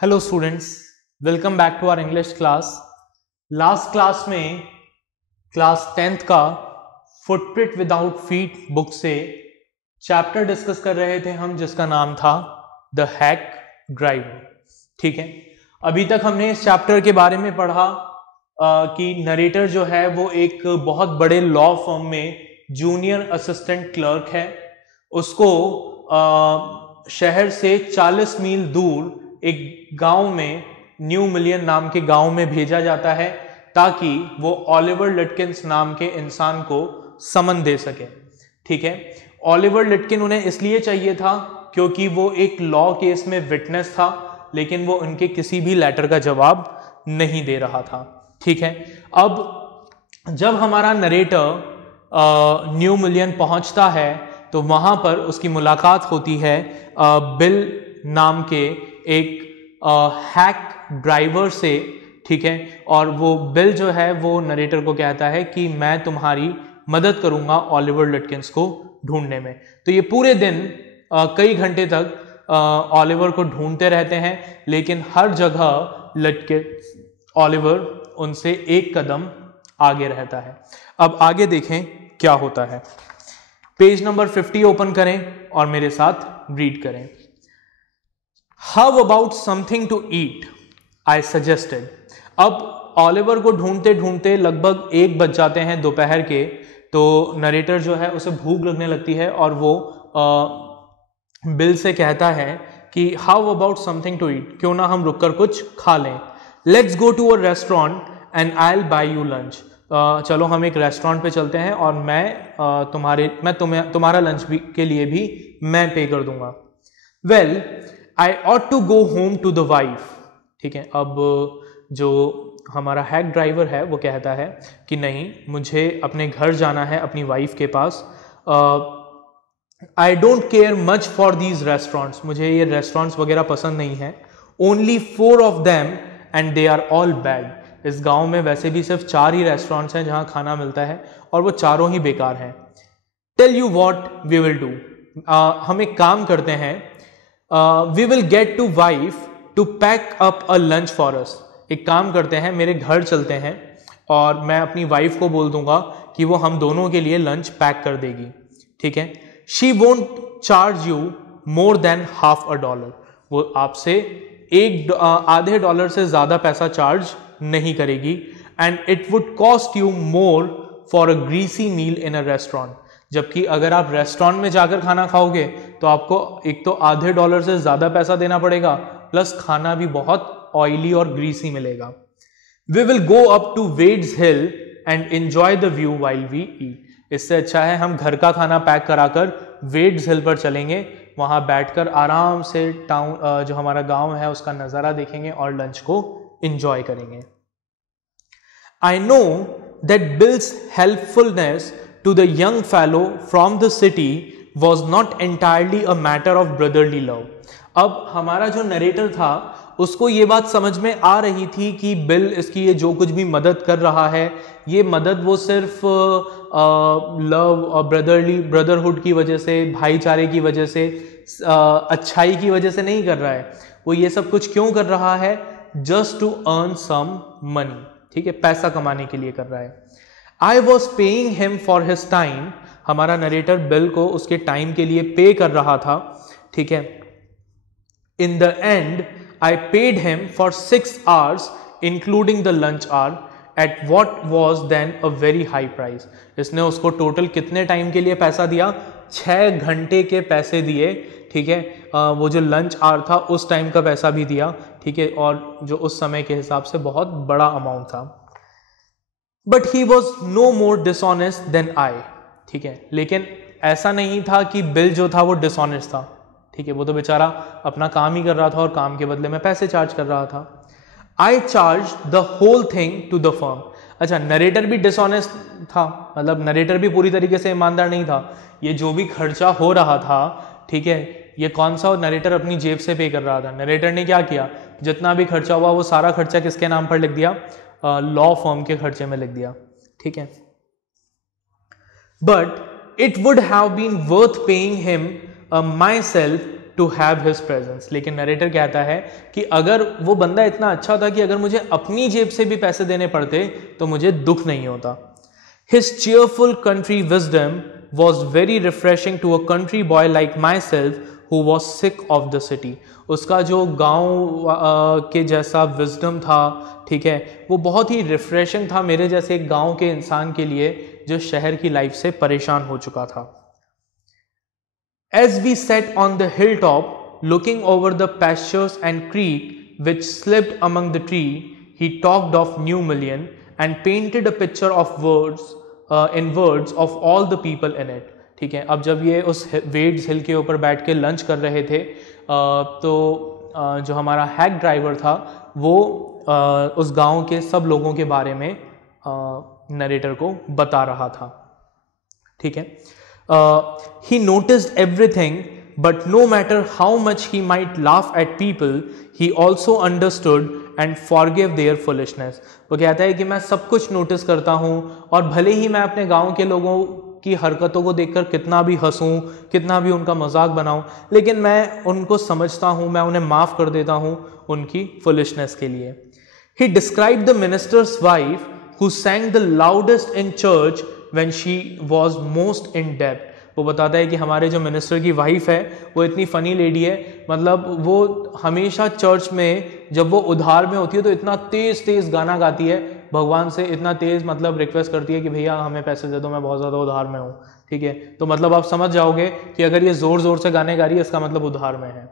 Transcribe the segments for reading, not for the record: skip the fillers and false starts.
Hello students, welcome back to our English class. Last class में class 10th का footprint without feet book से chapter discuss कर रहे थे हम, जिसका नाम था द हैक ड्राइवर। ठीक है, अभी तक हमने इस चैप्टर के बारे में पढ़ा कि नरेटर जो है वो एक बहुत बड़े लॉ फर्म में जूनियर असिस्टेंट क्लर्क है। उसको शहर से 40 मील दूर एक गांव में, न्यू मिलियन नाम के गांव में भेजा जाता है ताकि वो ओलिवर लिटकिंस नाम के इंसान को समन दे सके। ठीक है, ओलिवर लिटकिन उन्हें इसलिए चाहिए था क्योंकि वो एक लॉ केस में विटनेस था, लेकिन वो उनके किसी भी लेटर का जवाब नहीं दे रहा था। ठीक है, अब जब हमारा नरेटर न्यू मिलियन पहुंचता है तो वहां पर उसकी मुलाकात होती है बिल नाम के एक हैक ड्राइवर से। ठीक है, और वो बिल जो है वो नरेटर को कहता है कि मैं तुम्हारी मदद करूंगा ओलिवर लिटकिंस को ढूंढने में। तो ये पूरे दिन कई घंटे तक ओलिवर को ढूंढते रहते हैं, लेकिन हर जगह लिटकिंस, ओलिवर उनसे एक कदम आगे रहता है। अब आगे देखें क्या होता है। पेज नंबर 50 ओपन करें और मेरे साथ रीड करें। How about something to eat, I suggested. अब ओलिवर को ढूंढते ढूंढते लगभग 1 बज जाते हैं दोपहर के। तो नरेटर जो है उसे भूख लगने लगती है और वो बिल से कहता है कि how about something to eat, क्यों ना हम रुककर कुछ खा लें। Let's go to a restaurant and I will buy you lunch. चलो हम एक रेस्टोरेंट पे चलते हैं और मैं तुम्हारा लंच भी के लिए भी मैं पे कर दूंगा। Well I ought to go home to the wife. ठीक है, अब जो हमारा हैक ड्राइवर है वो कहता है कि नहीं, मुझे अपने घर जाना है, अपनी वाइफ के पास। I don't care much for these restaurants, मुझे ये रेस्टोरेंट्स वगैरह पसंद नहीं है। Only 4 of them and they are all bad. इस गांव में वैसे भी सिर्फ 4 ही रेस्टोरेंट्स हैं जहां खाना मिलता है और वो चारों ही बेकार हैं। Tell you what we will do, हम एक काम करते हैं, we will get to wife to pack up a lunch for us. एक काम करते हैं, मेरे घर चलते हैं और मैं अपनी वाइफ को बोल दूंगा कि वो हम दोनों के लिए लंच पैक कर देगी। ठीक है, she won't charge you more than $1/2। वो आपसे आधे डॉलर से ज्यादा पैसा चार्ज नहीं करेगी। And it would cost you more for a greasy meal in a restaurant. जबकि अगर आप रेस्टोरेंट में जाकर खाना खाओगे तो आपको एक तो आधे डॉलर से ज्यादा पैसा देना पड़ेगा, प्लस खाना भी बहुत ऑयली और ग्रीसी मिलेगा। We will go up to Wade's Hill and enjoy the view while we eat. इससे अच्छा है हम घर का खाना पैक कराकर वेड्स हिल पर चलेंगे, वहां बैठकर आराम से टाउन जो हमारा गांव है उसका नजारा देखेंगे और लंच को एंजॉय करेंगे। I know that bills helpfulness to the young fellow from the city was not entirely a matter of brotherly love। अब हमारा जो नरेटर था उसको ये बात समझ में आ रही थी कि बिल इसकी ये जो कुछ भी मदद कर रहा है, ये मदद वो सिर्फ लव और ब्रदरहुड की वजह से, भाईचारे की वजह से, अच्छाई की वजह से नहीं कर रहा है। वो ये सब कुछ क्यों कर रहा है? Just to earn some money. ठीक है, पैसा कमाने के लिए कर रहा है। I was paying him for his time। हमारा नरेटर बिल को उसके टाइम के लिए पे कर रहा था। ठीक है, in the end I paid him for 6 hours including the lunch hour at what was then a very high price। इसने उसको टोटल कितने टाइम के लिए पैसा दिया? 6 घंटे के पैसे दिए। ठीक है, वो जो लंच आवर था उस टाइम का पैसा भी दिया। ठीक है, और जो उस समय के हिसाब से बहुत बड़ा अमाउंट था। But he was no more dishonest than I. ठीक है, लेकिन ऐसा नहीं था कि बिल जो था वो डिसऑनेस्ट था। ठीक है, वो तो बेचारा अपना काम ही कर रहा था और काम के बदले में पैसे चार्ज कर रहा था। I charge the whole thing to the firm. अच्छा, नरेटर भी डिसऑनेस्ट था, मतलब नरेटर भी पूरी तरीके से ईमानदार नहीं था। ये जो भी खर्चा हो रहा था, ठीक है, ये कौन सा नरेटर अपनी जेब से पे कर रहा था? नरेटर ने क्या किया, जितना भी खर्चा हुआ वो सारा खर्चा किसके नाम पर लिख दिया? लॉ फर्म के खर्चे में लिख दिया। ठीक है, but it would have been worth paying him myself to have his presence. लेकिन नरेटर कहता है कि अगर वो बंदा इतना अच्छा था कि अगर मुझे अपनी जेब से भी पैसे देने पड़ते तो मुझे दुख नहीं होता। His cheerful country wisdom was very refreshing to a country boy like myself who was sick of the city. उसका जो गांव के जैसा विजडम था, ठीक है, वो बहुत ही रिफ्रेशिंग था मेरे जैसे एक गांव के इंसान के लिए जो शहर की लाइफ से परेशान हो चुका था। As we sat on the hilltop, looking over the pastures and creek which slipped among the tree, he talked of New Million and painted a picture of words in words of all the people in it. ठीक है, अब जब ये उस weds हिल के ऊपर बैठ के लंच कर रहे थे तो जो हमारा हैक ड्राइवर था वो उस गांव के सब लोगों के बारे में नरेटर को बता रहा था। ठीक है, he noticed everything, but no matter how much he might laugh at people, he also understood and forgave their foolishness. वो कहता है कि मैं सब कुछ नोटिस करता हूँ और भले ही मैं अपने गांव के लोगों की हरकतों को देखकर कितना भी हंसूं, कितना भी उनका मजाक बनाऊं, लेकिन मैं उनको समझता हूँ, मैं उन्हें माफ कर देता हूँ उनकी फुलिशनेस के लिए। He described the minister's wife who sang the loudest in church when she was most in debt. वो बताता है कि हमारे जो मिनिस्टर की वाइफ है वो इतनी फनी लेडी है, मतलब वो हमेशा चर्च में जब वो उधार में होती है तो इतना तेज तेज गाना गाती है भगवान से, इतना तेज मतलब रिक्वेस्ट करती है कि भैया हमें पैसे दे दो, मैं बहुत ज़्यादा उधार में हूँ। ठीक है, तो मतलब आप समझ जाओगे कि अगर ये जोर जोर से गाने गा रही है इसका मतलब उधार में है।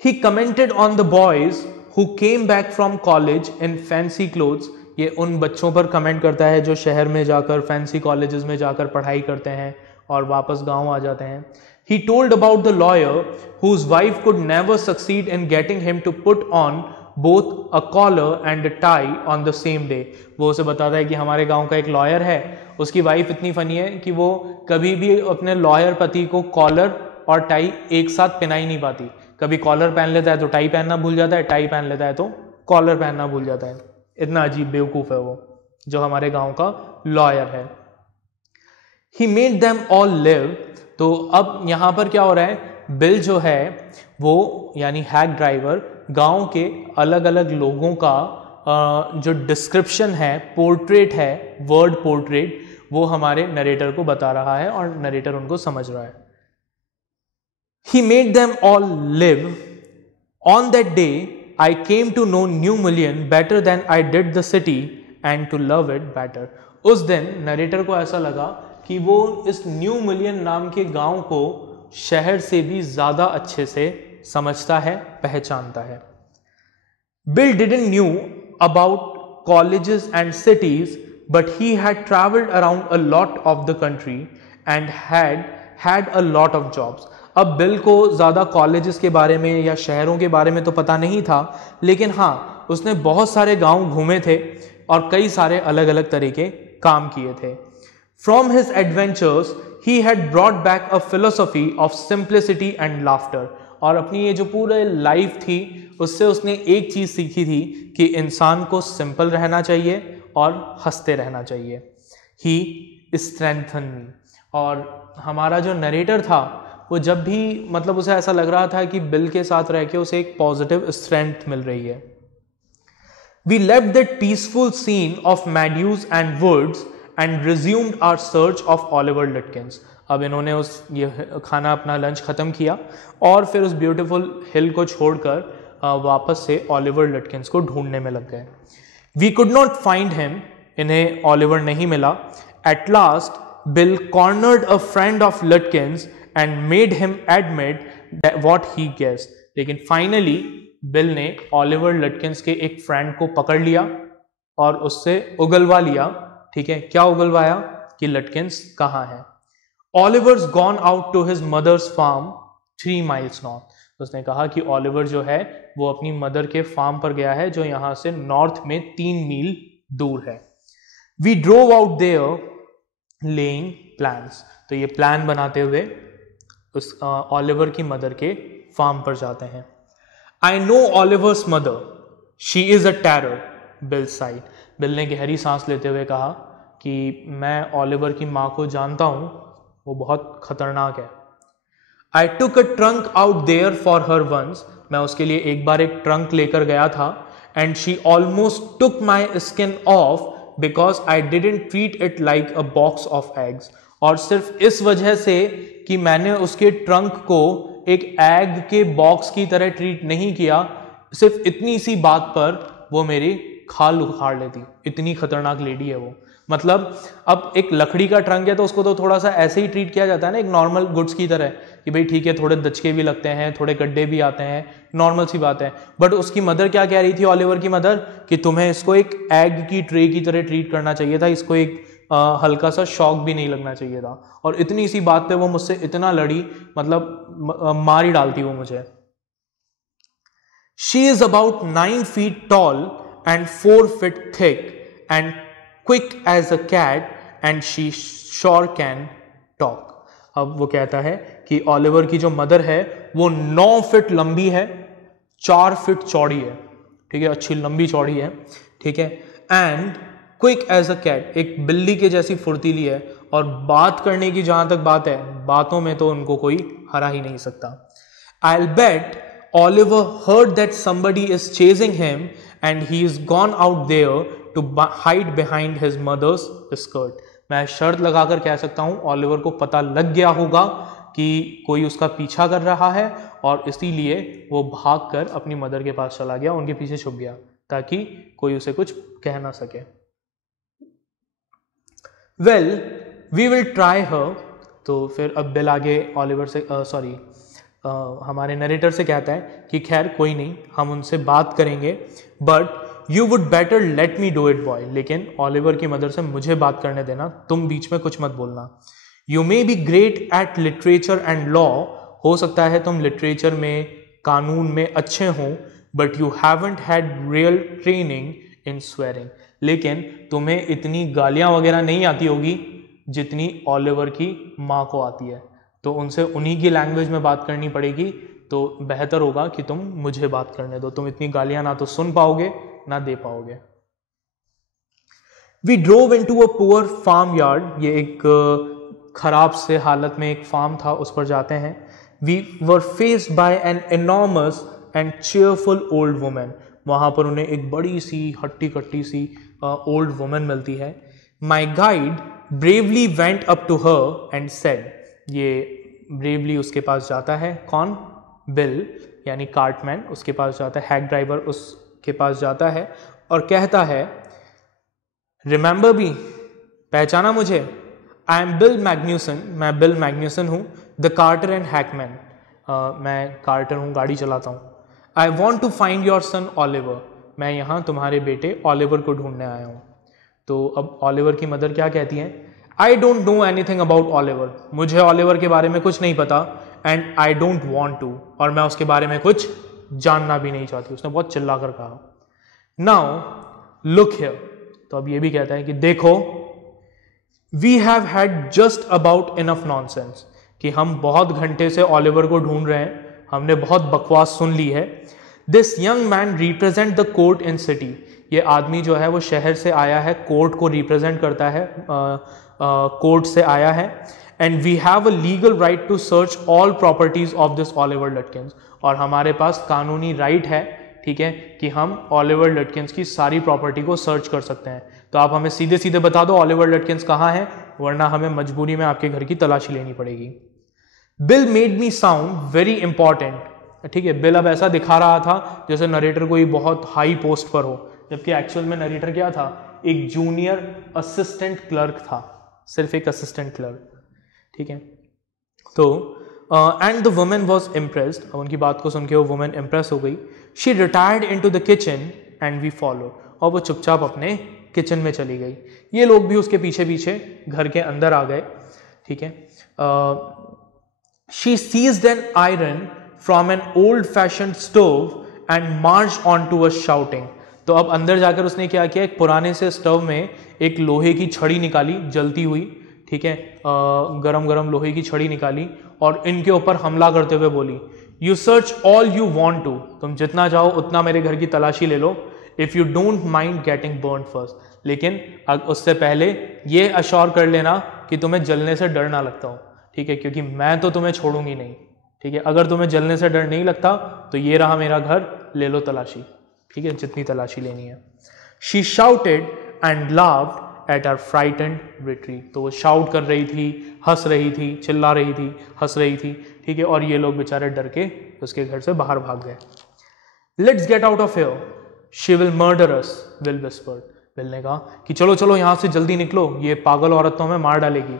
He commented on the boys who came back from college in fancy clothes. ये उन बच्चों पर कमेंट करता है जो शहर में जाकर फैंसी कॉलेजेस में जाकर पढ़ाई करते हैं और वापस गांव आ जाते हैं। He told about the lawyer whose wife could never succeed in getting him to put on both a collar and a tie on the same day. वो उसे बताता है कि हमारे गांव का एक लॉयर है, उसकी वाइफ इतनी फनी है कि वो कभी भी अपने लॉयर पति को कॉलर और टाई एक साथ पहना ही नहीं पाती। कभी कॉलर पहन लेता है तो टाई पहनना भूल जाता है, टाई पहन लेता है तो कॉलर पहनना भूल जाता है। इतना अजीब बेवकूफ है वो जो हमारे गांव का लॉयर है। He made them all live. तो अब यहां पर क्या हो रहा है, बिल जो है वो यानी हैक ड्राइवर गांव के अलग अलग लोगों का जो डिस्क्रिप्शन है, पोर्ट्रेट है, वर्ड पोर्ट्रेट, वो हमारे नरेटर को बता रहा है और नरेटर उनको समझ रहा है। He made them all live. On that day, I came to know New Million better than I did the city and to love it better. उस दिन नरेटर को ऐसा लगा कि वो इस न्यू मिलियन नाम के गांव को शहर से भी ज्यादा अच्छे से समझता है, पहचानता है। Bill didn't knew about colleges and cities, but he had traveled around a lot of the country and had a lot of jobs. अब बिल को ज़्यादा कॉलेजेस के बारे में या शहरों के बारे में तो पता नहीं था, लेकिन हाँ उसने बहुत सारे गांव घूमे थे और कई सारे अलग अलग तरह के काम किए थे। From his adventures, he had brought back a philosophy of simplicity and laughter. और अपनी ये जो पूरे लाइफ थी उससे उसने एक चीज़ सीखी थी कि इंसान को सिंपल रहना चाहिए और हंसते रहना चाहिए। He strengthened me. और हमारा जो नरेटर था वो जब भी मतलब उसे ऐसा लग रहा था कि बिल के साथ रह के उसे एक पॉजिटिव स्ट्रेंथ मिल रही है। We left that peaceful scene of meadows and woods and resumed our search of Oliver Lutkins. अब इन्होंने उस ये खाना अपना लंच ख़त्म किया और फिर उस ब्यूटीफुल हिल को छोड़कर वापस से ऑलिवर लटकिंस को ढूंढने में लग गए। We could not find him. इन्हें ऑलिवर नहीं मिला। At last, Bill cornered a friend of Lutkins and made him admit that what he guessed. लेकिन फाइनली बिल ने ऑलिवर लटकिंस के एक फ्रेंड को पकड़ लिया और उससे उगलवा लिया। ठीक है, क्या उगलवाया कि लटकिंस कहाँ है। Oliver's gone out to his mother's farm 3 miles north. उसने कहा कि ऑलिवर जो है वो अपनी मदर के फार्म पर गया है जो यहां से नॉर्थ में 3 मील दूर है। We drove out there laying plans. तो ये प्लान बनाते हुए उस ऑलिवर की मदर के फार्म पर जाते हैं। I know ऑलिवर्स mother, she is a terror, bill side. Bill ने गहरी सांस लेते हुए कहा कि मैं ऑलिवर की माँ को जानता हूँ, वो बहुत खतरनाक है। I took a trunk out there for her once, मैं उसके लिए एक बार एक ट्रंक लेकर गया था, and she almost took my skin of because I didn't treat it like a box of eggs, और सिर्फ इस वजह से कि मैंने उसके ट्रंक को एक एग के बॉक्स की तरह ट्रीट नहीं किया, सिर्फ इतनी सी बात पर वो मेरी खाल उखाड़ लेती। इतनी खतरनाक लेडी है वो। मतलब अब एक लकड़ी का ट्रंक है तो उसको तो थोड़ा सा ऐसे ही ट्रीट किया जाता है ना, एक नॉर्मल गुड्स की तरह, कि भाई ठीक है थोड़े दचके भी लगते हैं, थोड़े गड्ढे भी आते हैं, नॉर्मल सी बात है। बट उसकी मदर क्या कह रही थी, ओलिवर की मदर, कि तुम्हें इसको एक एग की ट्रे की तरह ट्रीट करना चाहिए था, इसको एक हल्का सा शॉक भी नहीं लगना चाहिए था। और इतनी सी बात पे वो मुझसे इतना लड़ी, मतलब मार ही डालती वो मुझे। She is about 9 feet tall and 4 feet thick and quick as a cat and she sure can talk। अब वो कहता है कि ओलिवर की जो मदर है वो 9 फीट लंबी है, 4 फीट चौड़ी है, ठीक है, अच्छी लंबी चौड़ी है, ठीक है, and quick as a cat, एक बिल्ली के जैसी फुर्तीली है, और बात करने की जहां तक बात है, बातों में तो उनको कोई हरा ही नहीं सकता। I'll bet Oliver heard that somebody is chasing him and he is gone out there to hide behind his mother's skirt। मैं शर्त लगाकर कह सकता हूं ओलिवर को पता लग गया होगा कि कोई उसका पीछा कर रहा है, और इसीलिए वो भागकर अपनी मदर के पास चला गया, उनके पीछे छुप गया ताकि कोई उसे कुछ कह ना सके। वेल वी विल ट्राई हर। तो फिर अब बिल आगे ओलिवर से हमारे नरेटर से कहता है कि खैर कोई नहीं, हम उनसे बात करेंगे, but you would better let me do it boy. लेकिन ओलिवर की मदर से मुझे बात करने देना, तुम बीच में कुछ मत बोलना। You may be great at literature and law, हो सकता है तुम लिटरेचर में, कानून में अच्छे हों, but you haven't had real training in swearing, लेकिन तुम्हें इतनी गालियां वगैरह नहीं आती होगी जितनी ओलिवर की माँ को आती है, तो उनसे उन्हीं की लैंग्वेज में बात करनी पड़ेगी। तो बेहतर होगा कि तुम मुझे बात करने दो, तुम इतनी गालियां ना तो सुन पाओगे ना दे पाओगे। We drove into a poor farmyard, ये एक खराब से हालत में एक फार्म था, उस पर जाते हैं। We were faced by an enormous and cheerful old women, वहां पर उन्हें एक बड़ी सी हट्टी कट्टी सी ओल्ड वुमेन मिलती है। My guide bravely went up to her and said, ये ब्रेवली उसके पास जाता है, कौन, बिल यानी कार्टमैन उसके पास जाता है, हैक ड्राइवर उसके पास जाता है और कहता है, रिमेंबर मी, पहचाना मुझे, आई एम बिल मैग्न्यूसन, मैं बिल मैग्न्यूसन हूँ, द कार्टर एंड हैकमैन, मैं कार्टर हूँ, गाड़ी चलाता हूँ। I want to find your son Oliver, मैं यहाँ तुम्हारे बेटे ओलिवर को ढूंढने आया हूँ। तो अब ओलिवर की मदर क्या कहती हैं, I don't know anything about Oliver, मुझे ओलिवर के बारे में कुछ नहीं पता, and I don't want to, और मैं उसके बारे में कुछ जानना भी नहीं चाहती, उसने बहुत चिल्ला कर कहा। नाउ लुक हियर, तो अब ये भी कहता है कि देखो, we have had just about enough nonsense, कि हम बहुत घंटे से ओलिवर को ढूंढ रहे हैं, हमने बहुत बकवास सुन ली है। This young man represent the court in city, ये आदमी जो है वो शहर से आया है, कोर्ट को रिप्रेजेंट करता है, कोर्ट से आया है, and we have a legal right to search all properties of this Oliver Lutkins, और हमारे पास कानूनी राइट है, ठीक है, कि हम ओलिवर लटकिंस की सारी प्रॉपर्टी को सर्च कर सकते हैं। तो आप हमें सीधे सीधे बता दो ओलिवर लटकिंस कहाँ है, वरना हमें मजबूरी में आपके घर की तलाशी लेनी पड़ेगी। Bill made me sound very important, ठीक है, बिल अब ऐसा दिखा रहा था जैसे नरेटर कोई बहुत हाई पोस्ट पर हो, जबकि एक्चुअल में नरेटर क्या था, एक जूनियर असिस्टेंट क्लर्क था, सिर्फ एक असिस्टेंट क्लर्क, ठीक है। तो and the women was impressed, अब उनकी बात को सुन के वो वुमेन इम्प्रेस हो गई। She retired into the kitchen and we follow, और वो चुपचाप अपने किचन में चली गई। ये लोग भी उसके पीछे पीछे घर के अंदर आ गए, ठीक है। She seized an iron from an old fashion stove and march on to us shouting, तो अब अंदर जाकर उसने क्या किया, एक पुराने से स्टोव में एक लोहे की छड़ी निकाली जलती हुई, ठीक है, गरम गरम लोहे की छड़ी निकाली, और इनके ऊपर हमला करते हुए बोली, you search all you want to, तुम जितना चाहो उतना मेरे घर की तलाशी ले लो, if you don't mind getting burn first, लेकिन उससे पहले ये अश्योर कर लेना कि तुम्हें जलने से डर ना लगता हो, ठीक है, क्योंकि मैं तो तुम्हें छोड़ूंगी नहीं। ठीक है, अगर तुम्हें जलने से डर नहीं लगता तो ये रहा मेरा घर, ले लो तलाशी, ठीक है, जितनी तलाशी लेनी है। She shouted and laughed at our frightened retreat, तो वो शाउट कर रही थी, हंस रही थी, चिल्ला रही थी, हंस रही थी, ठीक है, और ये लोग बेचारे डर के उसके घर से बाहर भाग गए। Let's get out of here, she will murder us, will whispered, will ने कहा कि चलो चलो यहां से जल्दी निकलो, ये पागल औरत तो हमें मार डालेगी।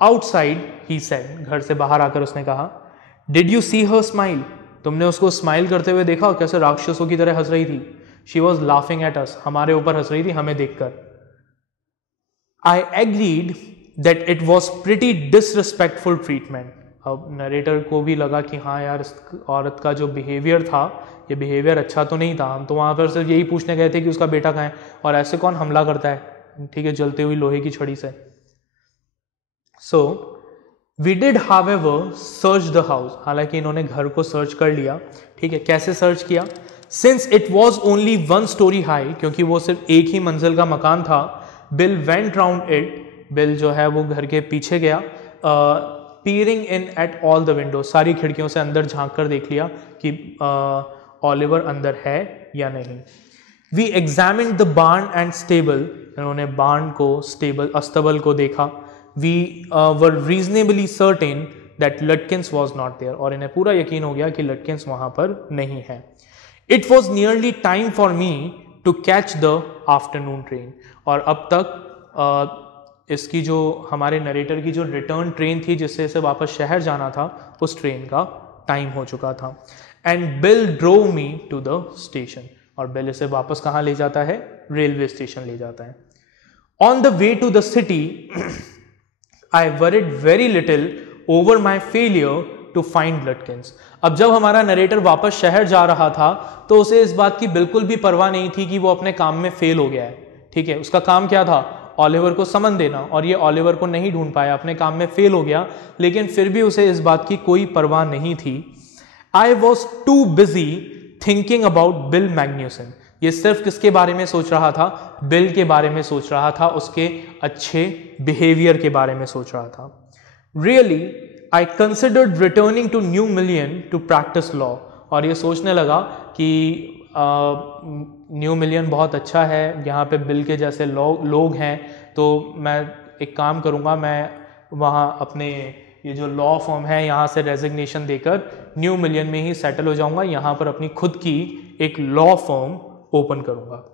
आउटसाइड ही सेड, घर से बाहर आकर उसने कहा, did you see her smile, तुमने उसको स्माइल करते हुए देखा, कैसे राक्षसों की तरह हंस रही थी। She was laughing at us, हमारे ऊपर हंस रही थी हमें देखकर। I agreed that it was pretty disrespectful treatment, अब नरेटर को भी लगा कि हाँ यार, इस औरत का जो बिहेवियर था, ये बिहेवियर अच्छा तो नहीं था, हम तो वहाँ पर सिर्फ यही पूछने गए थे कि उसका बेटा कहाँ है, और ऐसे कौन हमला करता है, ठीक है, जलते हुई लोहे की छड़ी से। So we did however search the house, हालांकि इन्होंने घर को सर्च कर लिया, ठीक है, कैसे सर्च किया, since it was only 1 story high, क्योंकि वो सिर्फ एक ही मंजिल का मकान था। Bill went round it, bill जो है वो घर के पीछे गया, पीरिंग इन एट ऑल द विंडो, सारी खिड़कियों से अंदर झांक कर देख लिया कि ऑलिवर अंदर है या नहीं। We examined the barn and stable, इन्होंने बार्न को, स्टेबल अस्तबल को देखा। We were reasonably certain that Lutkins was not there, और इन्हें पूरा यकीन हो गया कि लटकिंस वहां पर नहीं है। It was nearly time for me to catch the afternoon train, और अब तक इसकी जो हमारे नरेटर की जो रिटर्न ट्रेन थी जिससे इसे वापस शहर जाना था, उस ट्रेन का टाइम हो चुका था। And Bill drove me to the station, और बिल इसे वापस कहाँ ले जाता है, रेलवे स्टेशन ले जाता है। On the way to the city I worried very little over my failure to find Lutkins, अब जब हमारा नरेटर वापस शहर जा रहा था तो उसे इस बात की बिल्कुल भी परवाह नहीं थी कि वो अपने काम में फेल हो गया है, ठीक है, उसका काम क्या था, ऑलिवर को समन देना, और ये ऑलिवर को नहीं ढूंढ पाया, अपने काम में फेल हो गया, लेकिन फिर भी उसे इस बात की कोई परवाह नहीं थी। I was too busy thinking about Bill Magnuson, ये सिर्फ किसके बारे में सोच रहा था, बिल के बारे में सोच रहा था, उसके अच्छे बिहेवियर के बारे में सोच रहा था। Really I considered returning to new million to practise law, और ये सोचने लगा कि न्यू मिलियन बहुत अच्छा है, यहाँ पे बिल के जैसे लोग हैं, तो मैं एक काम करूँगा, मैं वहाँ अपने ये जो लॉ फॉर्म है यहाँ से रेजिग्नेशन देकर न्यू मिलियन में ही सेटल हो जाऊँगा, यहाँ पर अपनी खुद की एक लॉ फॉर्म ओपन करूँगा।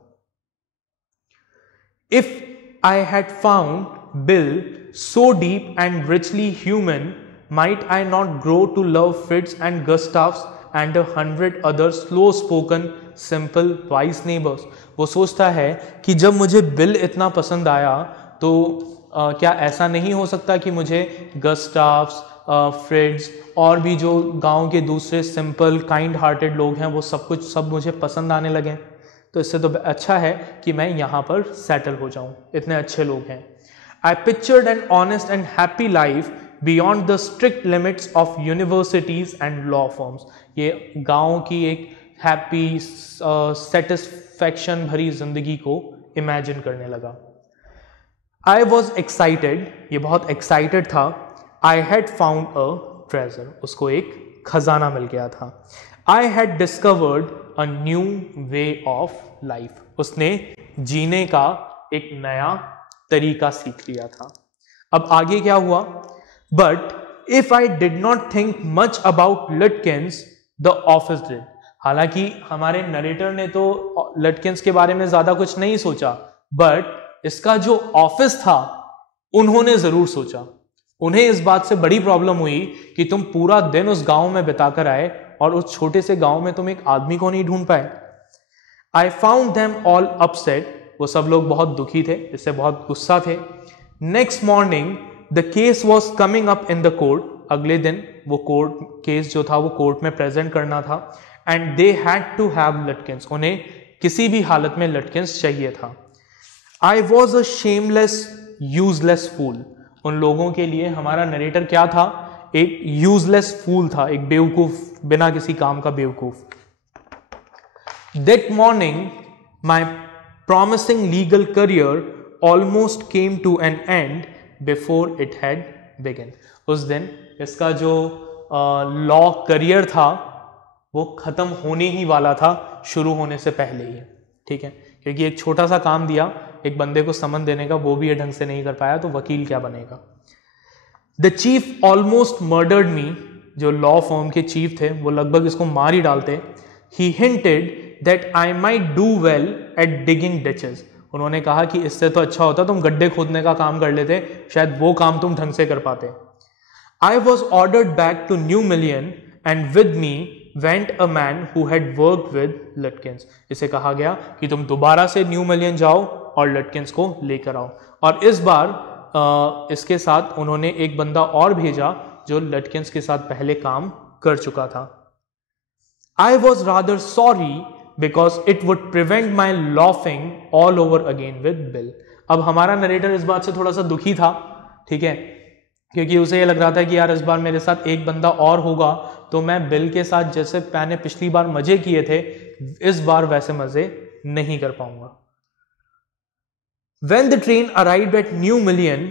If I had found bill so deep and richly human, might I not grow to love Fritz and Gustavs and 100 other slow spoken simple wise neighbors, वो सोचता है कि जब मुझे बिल इतना पसंद आया तो क्या ऐसा नहीं हो सकता कि मुझे गस्टाव्स, फ्रिड्स और भी जो गांव के दूसरे सिंपल काइंड हार्टेड लोग हैं वो सब मुझे पसंद आने लगे, तो इससे तो अच्छा है कि मैं यहाँ पर सेटल हो जाऊँ, इतने अच्छे लोग हैं। I pictured an honest and happy life beyond the strict limits of universities and law firms, ये गांव की एक हैप्पी सेटिस्फैक्शन भरी जिंदगी को इमेजिन करने लगा। I was excited, ये बहुत एक्साइटेड था। I had found a treasure, उसको एक खजाना मिल गया था। I had discovered a new way of life, उसने जीने का एक नया तरीका सीख लिया था। अब आगे क्या हुआ? But if I did not think much about Lutkins, the office did. हालांकि हमारे नरेटर ने तो लटकिंस के बारे में ज्यादा कुछ नहीं सोचा, बट इसका जो ऑफिस था उन्होंने जरूर सोचा। उन्हें इस बात से बड़ी प्रॉब्लम हुई कि तुम पूरा दिन उस गांव में बिताकर आए और उस छोटे से गांव में तुम एक आदमी को नहीं ढूंढ पाए। I found them all upset, वो सब लोग बहुत दुखी थे, इससे बहुत गुस्सा थे। Next morning the case was coming up in the court, अगले दिन वो कोर्ट केस जो था वो कोर्ट में प्रेजेंट करना था। And they had to have Lutkins, उन्हें किसी भी हालत में लटकिंस चाहिए था। I was a shameless useless fool, उन लोगों के लिए हमारा नरेटर क्या था? एक यूजलेस फूल था, एक बेवकूफ, बिना किसी काम का बेवकूफ। That morning my promising legal career almost came to an end before it had begun. उस दिन इसका जो लॉ करियर था वो ख़त्म होने ही वाला था शुरू होने से पहले ही, ठीक है, क्योंकि एक छोटा सा काम दिया एक बंदे को समन देने का, वो भी ये ढंग से नहीं कर पाया, तो वकील क्या बनेगा। द चीफ ऑलमोस्ट मर्डर्ड मी, जो लॉ फर्म के चीफ थे वो लगभग इसको मार ही डालते। He hinted that I might do well at digging ditches, उन्होंने कहा कि इससे तो अच्छा होता तुम गड्ढे खोदने का काम कर लेते, शायद वो काम तुम ढंग से कर पाते। I was ordered back to new Million and with me went a man who had worked with Lutkins, इसे कहा गया कि तुम दोबारा से न्यू मिलियन जाओ और लटकिंस को लेकर आओ, और इस बार इसके साथ उन्होंने एक बंदा और भेजा जो लटकिंस के साथ पहले काम कर चुका था। I was rather sorry because it would prevent my laughing all over again with bill. अब हमारा नरेटर इस बात से थोड़ा सा दुखी था, ठीक है, क्योंकि उसे ये लग रहा था कि यार इस बार मेरे साथ एक बंदा और होगा तो मैं बिल के साथ जैसे मैंने पिछली बार मजे किए थे इस बार वैसे मजे नहीं कर पाऊंगा। When the train arrived at New Million,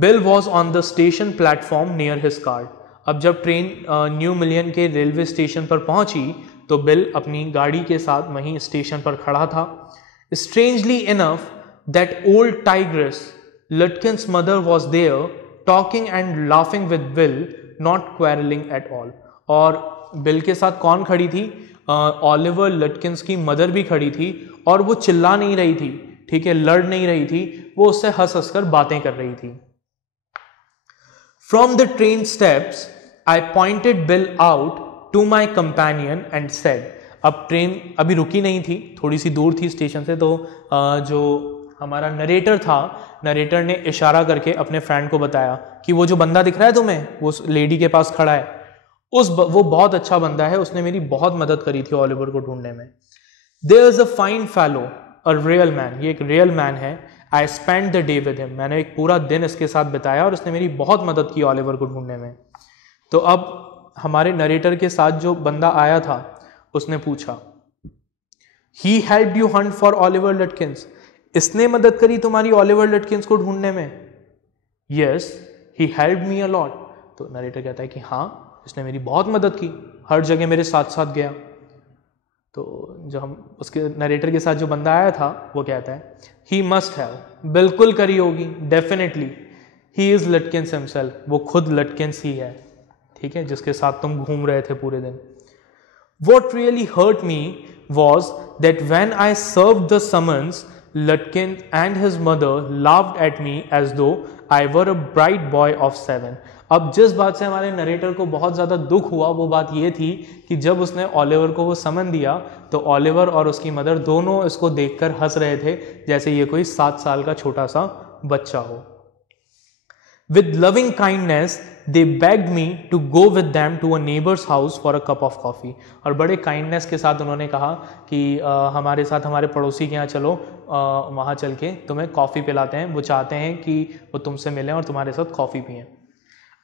Bill was on the station platform near his car. अब जब ट्रेन न्यू मिलियन के रेलवे स्टेशन पर पहुंची तो बिल अपनी गाड़ी के साथ वहीं स्टेशन पर खड़ा था। Strangely enough, that old tigress, Lutkin's mother, was there, talking and laughing with Bill, not quarreling at all. और बिल के साथ कौन खड़ी थी? ऑलिवर लटकिंस की मदर भी खड़ी थी, और वो चिल्ला नहीं रही थी, ठीक है, लड़ नहीं रही थी, वो उससे हंस हंस कर बातें कर रही थी। From the train steps I pointed Bill out to my companion and said, अब ट्रेन अभी रुकी नहीं थी, थोड़ी सी दूर थी स्टेशन से, तो जो हमारा नरेटर था, नरेटर ने इशारा करके अपने फ्रेंड को बताया कि वो जो बंदा दिख रहा है तुम्हें, वो लेडी के पास खड़ा है, वो बहुत अच्छा बंदा है, उसने मेरी बहुत मदद करी थी ऑलिवर को ढूंढने में। There is a fine fellow, a real man, ये एक रियल मैन है। I spend the day with him, मैंने एक पूरा दिन इसके साथ बिताया और इसने मेरी बहुत मदद की ऑलिवर को ढूंढने में। तो अब हमारे नरेटर के साथ जो बंदा आया था उसने पूछा, he helped you hunt for Oliver Lutkins, इसने मदद करी तुम्हारी ऑलिवर लटकिंस को ढूंढने में? Yes, he helped me a lot. तो नरेटर कहता है कि हाँ, इसने मेरी बहुत मदद की, हर जगह मेरे साथ साथ गया। तो जो हम उसके नरेटर के साथ जो बंदा आया था वो कहता है, ही मस्ट हैव, बिल्कुल करी होगी, डेफिनेटली, ही इज लटकिंस हिमसेल्फ, वो खुद लटकिंस ही है, ठीक है, जिसके साथ तुम घूम रहे थे पूरे दिन। What really hurt me was that when I serve the summons, Lutkin and his mother laughed at me as though I were a bright boy of 7. अब जिस बात से हमारे नरेटर को बहुत ज़्यादा दुख हुआ वो बात ये थी कि जब उसने ऑलिवर को वो समन दिया तो ऑलिवर और उसकी मदर दोनों इसको देखकर हंस रहे थे जैसे ये कोई 7 साल का छोटा सा बच्चा हो। With loving kindness, they begged me to go with them to a neighbor's house for a cup of coffee. और बड़े काइंडनेस के साथ उन्होंने कहा कि हमारे साथ हमारे पड़ोसी के यहाँ चलो, वहाँ चल के तुम्हें कॉफ़ी पिलाते हैं, वो चाहते हैं कि वो तुमसे मिलें और तुम्हारे साथ कॉफ़ी पिएं।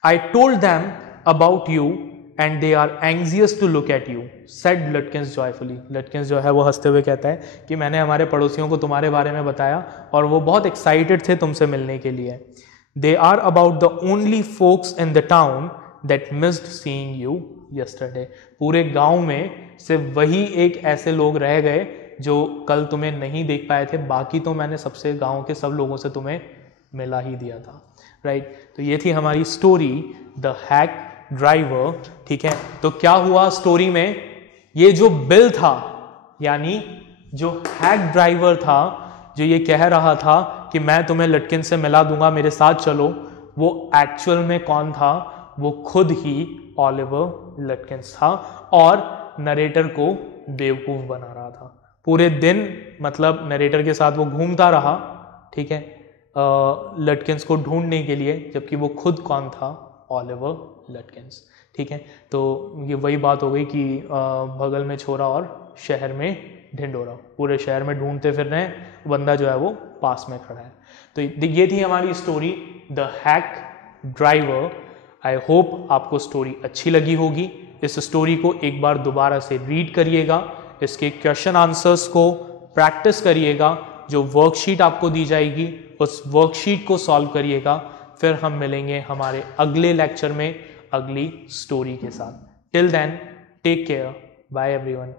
I told them about you and they are anxious to look at you, said Lutkins joyfully. Lutkins जो है वो हंसते हुए कहता है कि मैंने हमारे पड़ोसियों को तुम्हारे बारे में बताया और वो बहुत एक्साइटेड थे तुमसे मिलने के लिए। They are about the only folks in the town that missed seeing you yesterday. पूरे गांव में सिर्फ वही एक ऐसे लोग रह गए जो कल तुम्हें नहीं देख पाए थे, बाकी तो मैंने सबसे गांव के सब लोगों से तुम्हें मिला ही दिया था, राइट। तो ये थी हमारी स्टोरी, द हैक ड्राइवर, ठीक है। तो क्या हुआ स्टोरी में, ये जो बिल था यानी जो हैक ड्राइवर था, जो ये कह रहा था कि मैं तुम्हें लटकिन से मिला दूंगा, मेरे साथ चलो, वो एक्चुअल में कौन था? वो खुद ही ऑलिवर लटकिंस था और नरेटर को बेवकूफ़ बना रहा था। पूरे दिन मतलब नरेटर के साथ वो घूमता रहा, ठीक है, लटकिंस को ढूंढने के लिए, जबकि वो खुद कौन था? ऑलिवर लटकिंस, ठीक है। तो ये वही बात हो गई कि बगल में छोरा और शहर में ढिंडोरा, पूरे शहर में ढूंढते फिर रहे हैं, बंदा जो है वो पास में खड़ा है। तो ये थी हमारी story, the hack driver. I hope आपको स्टोरी अच्छी लगी होगी। इस स्टोरी को एक बार दोबारा से रीड करिएगा, इसके क्वेश्चन आंसर्स को प्रैक्टिस करिएगा, जो वर्कशीट आपको दी जाएगी उस वर्कशीट को सॉल्व करिएगा। फिर हम मिलेंगे हमारे अगले लेक्चर में अगली स्टोरी के साथ। Till then take care, bye everyone.